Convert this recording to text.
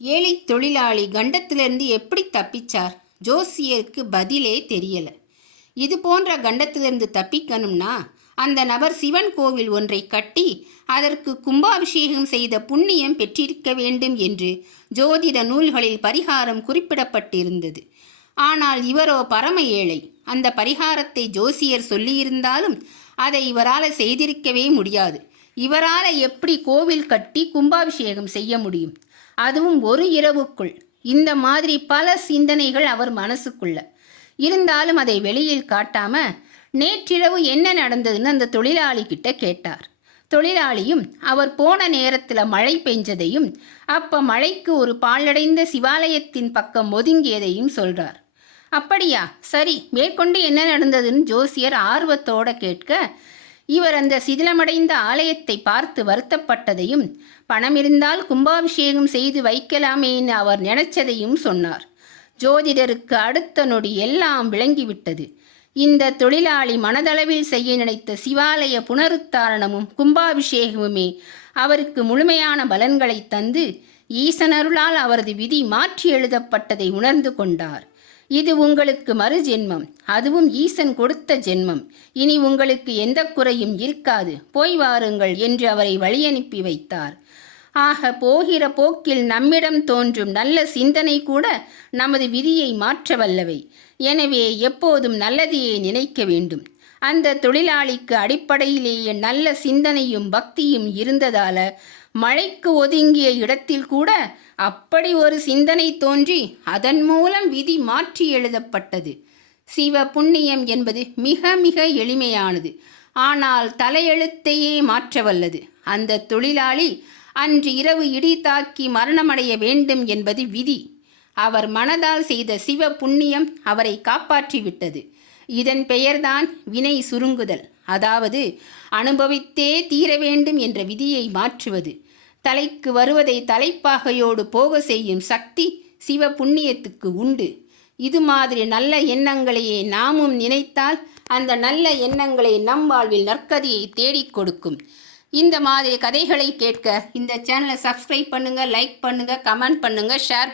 ஏழை தொழிலாளி கண்டத்திலிருந்து எப்படி தப்பிச்சார்? ஜோசியருக்கு பதிலே தெரியல. இது போன்ற கண்டத்திலிருந்து தப்பிக்கணும்னா அந்த நபர் சிவன் கோவில் ஒன்றை கட்டி அதற்கு கும்பாபிஷேகம் செய்த புண்ணியம் பெற்றிருக்க வேண்டும் என்று ஜோதிட நூல்களில் பரிகாரம் குறிப்பிடப்பட்டிருந்தது. ஆனால் இவரோ பரம ஏழை. அந்த பரிகாரத்தை ஜோசியர் சொல்லியிருந்தாலும் அதை இவரால் செய்திருக்கவே முடியாது. இவரால் எப்படி கோவில் கட்டி கும்பாபிஷேகம் செய்ய முடியும்? அதுவும் ஒரு இரவுக்குள். இந்த மாதிரி பல சிந்தனைகள் அவர் மனசுக்குள்ள இருந்தாலும் அதை வெளியில் காட்டாம நேற்றிரவு என்ன நடந்ததுன்னு அந்த தொழிலாளி கிட்ட கேட்டார். தொழிலாளியும் அவர் போன நேரத்தில் மழை பெஞ்சதையும் அப்போ மழைக்கு ஒரு பாழடைந்த சிவாலயத்தின் பக்கம் ஒதுங்கியதையும் சொல்றார். அப்படியா, சரி, மேற்கொண்டு என்ன நடந்ததுன்னு ஜோசியர் ஆர்வத்தோட கேட்க, இவர் அந்த சிதிலமடைந்த ஆலயத்தை பார்த்து வருத்தப்பட்டதையும் பணம் இருந்தால் கும்பாபிஷேகம் செய்து வைக்கலாமேன்னு அவர் நினைச்சதையும் சொன்னார். ஜோதிடருக்கு அடுத்த நொடி எல்லாம் விளங்கிவிட்டது. இந்த தொழிலாளி மனதளவில் செய்ய நினைத்த சிவாலய புனருத்தாரணமும் கும்பாபிஷேகமுமே அவருக்கு முழுமையான பலன்களை தந்து ஈசனருளால் அவரது விதி மாற்றி எழுதப்பட்டதை உணர்ந்து கொண்டார். இது உங்களுக்கு மறு ஜென்மம், அதுவும் ஈசன் கொடுத்த ஜென்மம். இனி உங்களுக்கு எந்த குறையும் இருக்காது, போய் வாருங்கள் என்று அவரை வழியனுப்பி வைத்தார். ஆக போகிற போக்கில் நம்மிடம் தோன்றும் நல்ல சிந்தனை கூட நமது விதியை மாற்ற வல்லவை. எனவே எப்போதும் நல்லதையே நினைக்க வேண்டும். அந்த தொழிலாளிக்கு அடிப்படையிலேயே நல்ல சிந்தனையும் பக்தியும் இருந்ததால மழைக்கு ஒதுங்கிய இடத்தில் கூட அப்படி ஒரு சிந்தனை தோன்றி அதன் மூலம் விதி மாற்றி எழுதப்பட்டது. சிவ புண்ணியம் என்பது மிக மிக எளிமையானது, ஆனால் தலையெழுத்தையே மாற்றவல்லது. அந்த தொழிலாளி அன்று இரவு இடி தாக்கி மரணமடைய வேண்டும் என்பது விதி. அவர் மனதால் செய்த சிவ புண்ணியம் அவரை காப்பாற்றிவிட்டது. இதன் பெயர்தான் வினை சுருங்குதல், அதாவது அனுபவித்தே தீர வேண்டும் என்ற விதியை மாற்றுவது. தலைக்கு வருவதை தலைப்பாகையோடு போக செய்யும் சக்தி சிவ புண்ணியத்துக்கு உண்டு. இது மாதிரி நல்ல எண்ணங்களையே நாமும் நினைத்தால் அந்த நல்ல எண்ணங்களை நம் வாழ்வில் நற்கதியை தேடிக் கொடுக்கும். இந்த மாதிரி கதைகளை கேட்க இந்த சேனலை சப்ஸ்கிரைப் பண்ணுங்கள், லைக் பண்ணுங்கள், கமெண்ட் பண்ணுங்கள், ஷேர்